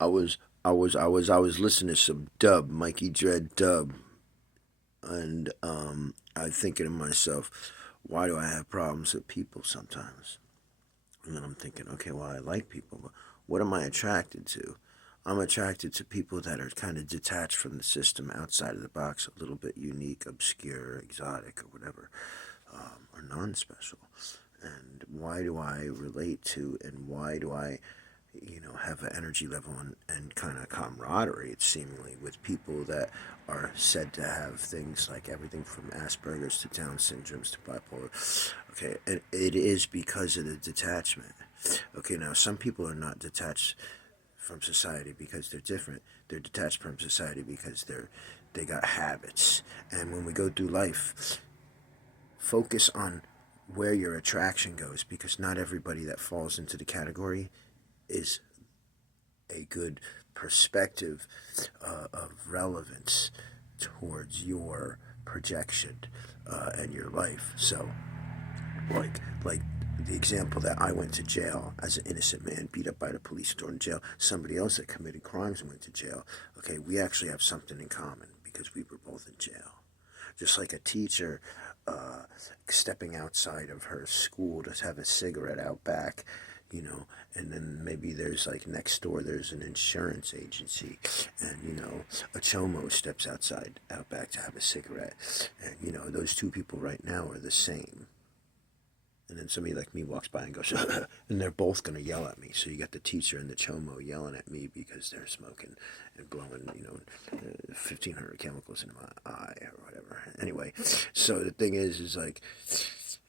I was listening to some dub, Mikey Dread dub, and I'm thinking to myself, why do I have problems with people sometimes? And then I'm thinking, okay, well, I like people, but what am I attracted to? I'm attracted to people that are kind of detached from the system, outside of the box, a little bit unique, obscure, exotic, or whatever, or non-special. And why do I relate to, and why do I, have an energy level and kind of camaraderie, it's seemingly, with people that are said to have things like everything from Asperger's to Down syndromes to bipolar. Okay, and it is because of the detachment. Okay, now some people are not detached from society because they're different. They're detached from society because they got habits. And when we go through life, focus on where your attraction goes, because not everybody that falls into the category is a good perspective of relevance towards your projection and your life. So, like the example that I went to jail as an innocent man, beat up by the police, thrown in jail. Somebody else that committed crimes and went to jail. Okay, we actually have something in common because we were both in jail. Just like a teacher stepping outside of her school to have a cigarette out back, and then maybe there's like next door there's an insurance agency, and a chomo steps out back to have a cigarette, and those two people right now are the same. And then somebody like me walks by and goes, and they're both going to yell at me. So you got the teacher and the chomo yelling at me because they're smoking and blowing, 1,500 chemicals into my eye or whatever. Anyway, so the thing is like,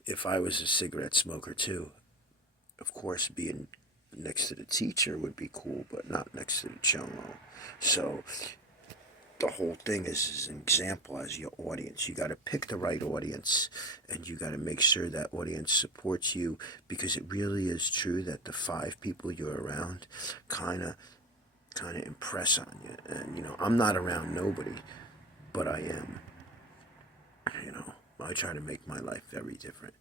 if I was a cigarette smoker too, of course, being next to the teacher would be cool, but not next to the chomo. So the whole thing is an example as your audience. You got to pick the right audience, and you got to make sure that audience supports you, because it really is true that the five people you're around kind of impress on you. And I'm not around nobody, but I am. You know, I try to make my life very different.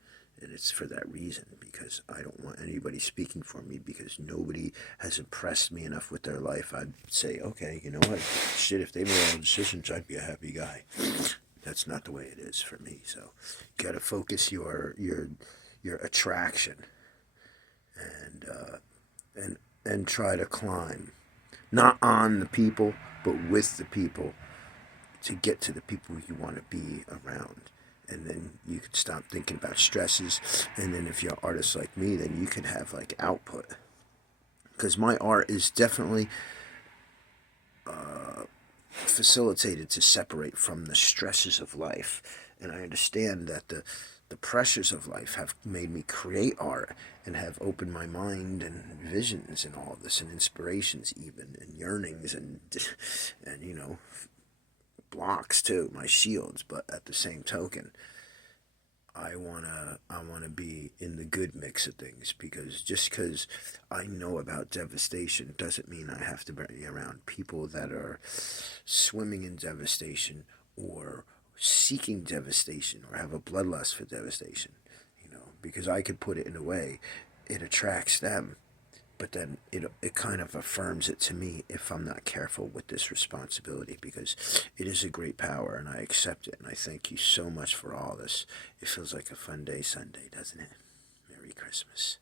And it's for that reason, because I don't want anybody speaking for me, because nobody has impressed me enough with their life. I'd say, okay, you know what? Shit, if they made all the decisions, I'd be a happy guy. That's not the way it is for me. So you got to focus your attraction, and and try to climb, not on the people, but with the people, to get to the people you want to be around. And then you could stop thinking about stresses. And then if you're an artist like me, then you can have like output. Because my art is definitely facilitated to separate from the stresses of life. And I understand that the pressures of life have made me create art, and have opened my mind and visions and all of this, and inspirations even, and yearnings, and blocks too, my shields. But at the same token, I wanna be in the good mix of things, because just because I know about devastation doesn't mean I have to be around people that are swimming in devastation, or seeking devastation, or have a bloodlust for devastation. Because I could put it in a way, it attracts them, but then it kind of affirms it to me if I'm not careful with this responsibility, because it is a great power, and I accept it, and I thank you so much for all this. It feels like a fun day Sunday, doesn't it? Merry Christmas.